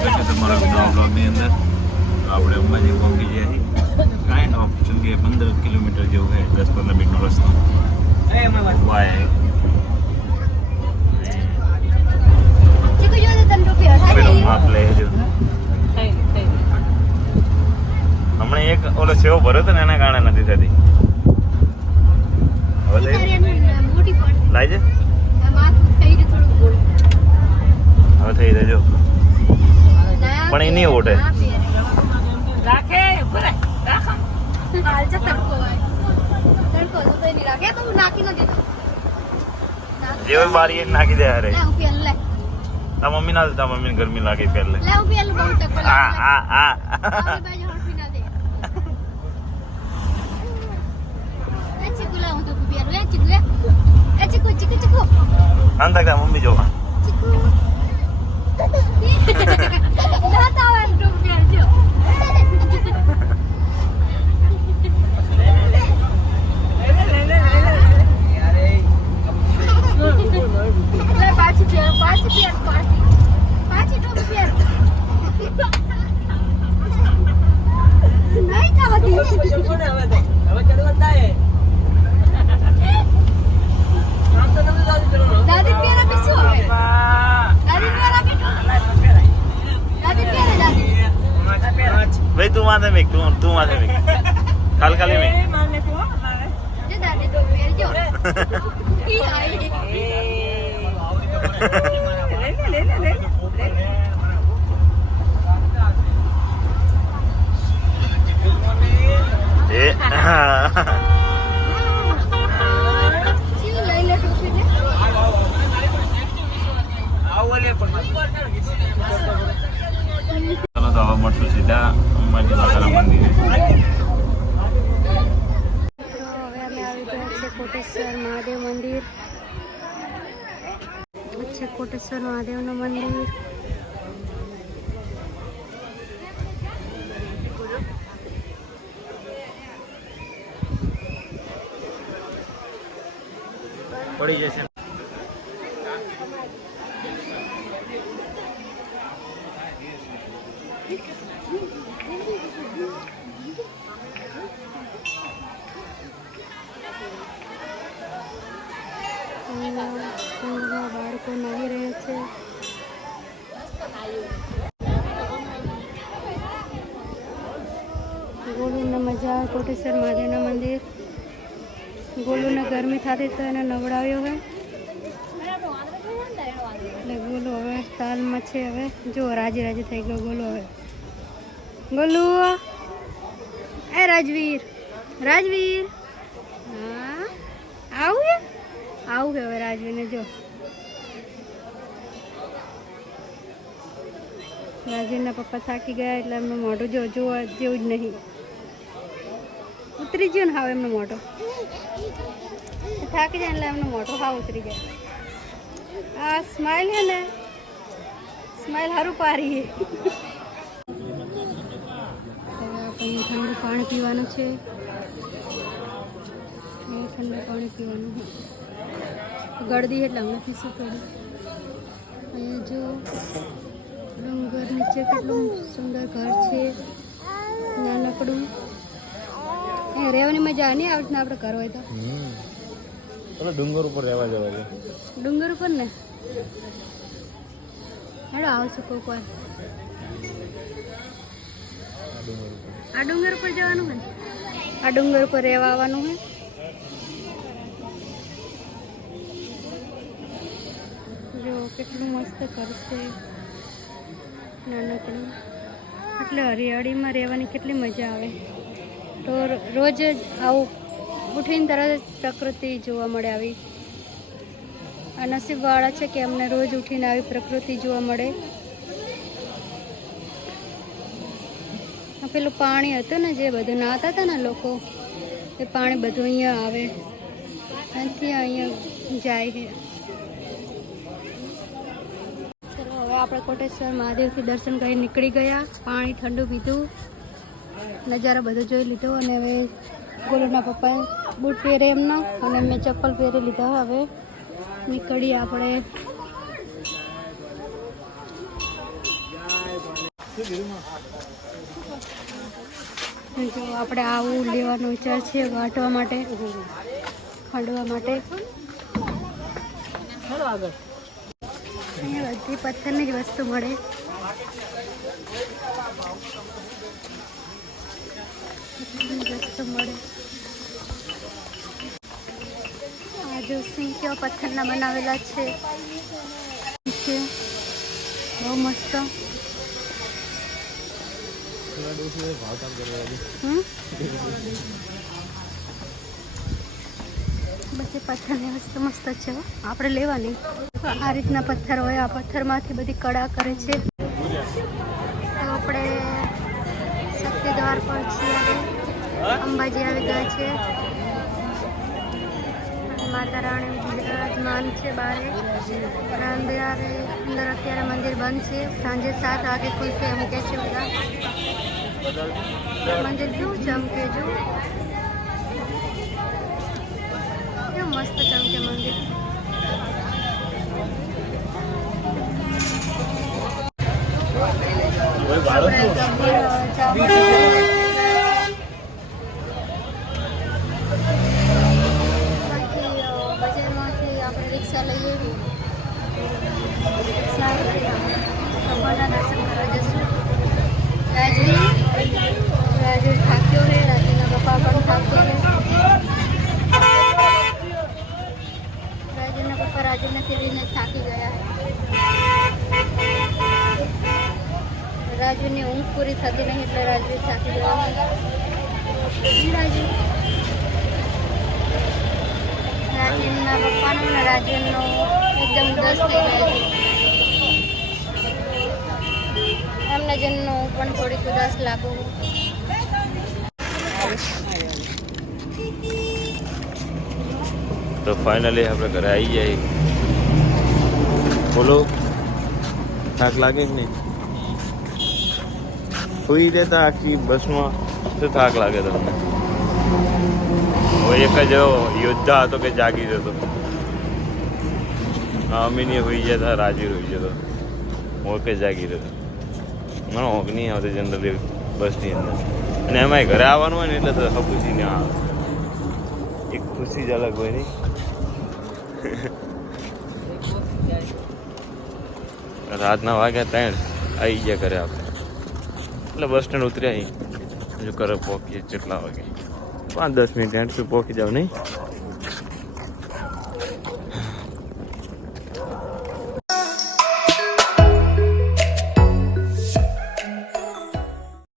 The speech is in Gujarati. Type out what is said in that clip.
સ્વાગત છે તમારા નવા બ્લોગની અંદર. આપણે અંબાજી પહોંચી ગયા છીએ કાઇન્ડ ઓફ, જેમ કે 15 કિલોમીટર જેવું છે, 10-15 મિનિટનો રસ્તો વાય. માપ લે છે હમણાં એક ઓલો સેવો ભર્યો હતો ને એના કારણે નથી થતી. હવે લાય છે હવે થઈ જજો પણ એ નહીં ઓટે. જેવો બારી નાખી દે. અરે તા મમ્મી ના તા મમ્મી ને ગરમી લાગે પહેલે. અંતક તા મમ્મી જોવા ભાઈ તું માથે મેક તું માથે મેક ખાલી મેક. ચાલો તો હવે મળશું સીધા અંબાજી માતાના મંદિરે. હવે અમે આવી ગયા છે કોટેશ્વર મહાદેવ મંદિર. છે કોટેશ્વર મહાદેવનું મંદિર. પડી જશે. બાળકો નાહી રહ્યા છે. ગોલુને મજા આવે કોટેશ્વર મહાદેવના મંદિર. ગોલુને ગરમી થતી તો એને નવડાવ્યો હોય એટલે ગોલુ હવે તાલમાં છે. હવે જો રાજી થઈ ગયો ગોલુ. હવે ગોલુ એ રાજવીર હા આવું હવે રાજવીરને જો. રાજવીરના પપ્પા થાકી ગયા એટલે એમનું મોઢું જોવા જેવું જ નહીં. ઉતરી ગયું ને હાવ એમનું મોઢું. થાકી જાય એટલે એમનું મોઢું હાવ ઉતરી જાય. આ સ્માઇલ હે ને, સ્માઇલ સારું પારી. આપણને ઠંડુ પાણી પીવાનું છે. ઠંડુ પાણી પીવાનું ગળદી એટલે હમણાં પીશું પડ્યું. અહીંયા જો ડુંગર નીચે કેટલું સુંદર ઘર છે, નાનકડું. અહીંયા રહેવાની મજા નહીં આવતી ને આપણે ઘર હોય તો. ડુંગર ઉપર રહેવા જવા છે. ડુંગર ઉપર ને હેડો આવશું કોઈક વાર. આ ડુંગર ઉપર જવાનું હોય, આ ડુંગર ઉપર રહેવા આવવાનું હોય. જો કેટલું મસ્ત કરશે નાનકડું. એટલે હરિયાળીમાં રહેવાની કેટલી મજા આવે. તો રોજ જ આવું ઉઠીને તરત જ પ્રકૃતિ જોવા મળે. આવી આ નસીબવાળા છે કે અમને રોજ ઉઠીને આવી પ્રકૃતિ જોવા મળે. પેલું પાણી હતું ને જે બધું નાહતા હતા ને લોકો, એ પાણી બધું અહીંયા આવે અહીંથી અહીંયા જાય છે. ચલો હવે આપણે કોટેશ્વર મહાદેવથી દર્શન કરી નીકળી ગયા. પાણી ઠંડુ પીધું, નજારો બધો જોઈ લીધો. અને હવે ગોલુના પપ્પાએ બૂટ પહેરે એમના અને મેં ચપ્પલ પહેરી લીધા. હવે નીકળીએ આપણે. જો આપણે આવું લેવાનો વિચાર છે વાટવા માટે, ખાંડવા માટે. અહીંયા બધી પથ્થરની જ વસ્તુ મળે. આ જો સિંહ કેવા પથ્થરના બનાવેલા છે, બહુ મસ્ત. બધી પથ્થરની વસ્તુ મસ્ત છે, આપણે લેવાની. આ રીતના પથ્થર હોય, આ પથ્થરમાંથી બધી કળા કરે છે. તો આપણે શક્તિ દ્વાર પર છીએ, અંબાજી આવી ગયા છે. માતા રાણી બિરાજમાન છે બારે. અંદર અત્યારે મંદિર બંધ છે, સાંજે 7 વાગે ખુલશે એમ કે છે બધા. મંદિર કેવું ચમકે, જો કેવું મસ્ત ચમકે મંદિર. બજારમાંથી આપણે રિક્ષા લઈએ, ભગવાનના દર્શન કરવા જશું. રાજુ થાક્યો છે, રાજુના પપ્પા પણ થાક્યો છે. રાજુના પપ્પા રાજુને ફેરીને થાકી ગયા છે. રાજુની ઊંઘ પૂરી થતી નહીં એટલે રાજુ થાકી ગયા. રાજુ રાજુના પપ્પાનો અને રાજુનો એકદમ ઉદાસ થઈ ગયા છે. એમને જન્મનો હું પણ થોડીક ઉદાસ લાગુ. તો ફાઇનલી આપણે ઘરે આવી જાય. બોલો, થાક લાગે કે નહીં? સુઈ રહેતા આખી બસમાં તો થાક લાગે તમને? એક જ યોદ્ધા હતો કે જાગી જતો. અમીની હોઈ જતા, રાજી હોઈ જતો, હું કે જાગી રહ્યો. મને હોંક નહીં આવતી જનરલી બસની અંદર. અને એમાંય ઘરે આવવાનું હોય ને એટલે તો ખુશીને આવે, એક ખુશી જ અલગ હોય નહીં. રાતના વાગ્યા 3 આવી ગયા ઘરે આપણે. એટલે બસ સ્ટેન્ડ ઉતર્યા અહીં, હજુ ઘરે પહોંચીએ કેટલા વાગે? 5-10 મિનિટ એન્ડ સુધી પહોંચી જાવ નહીં.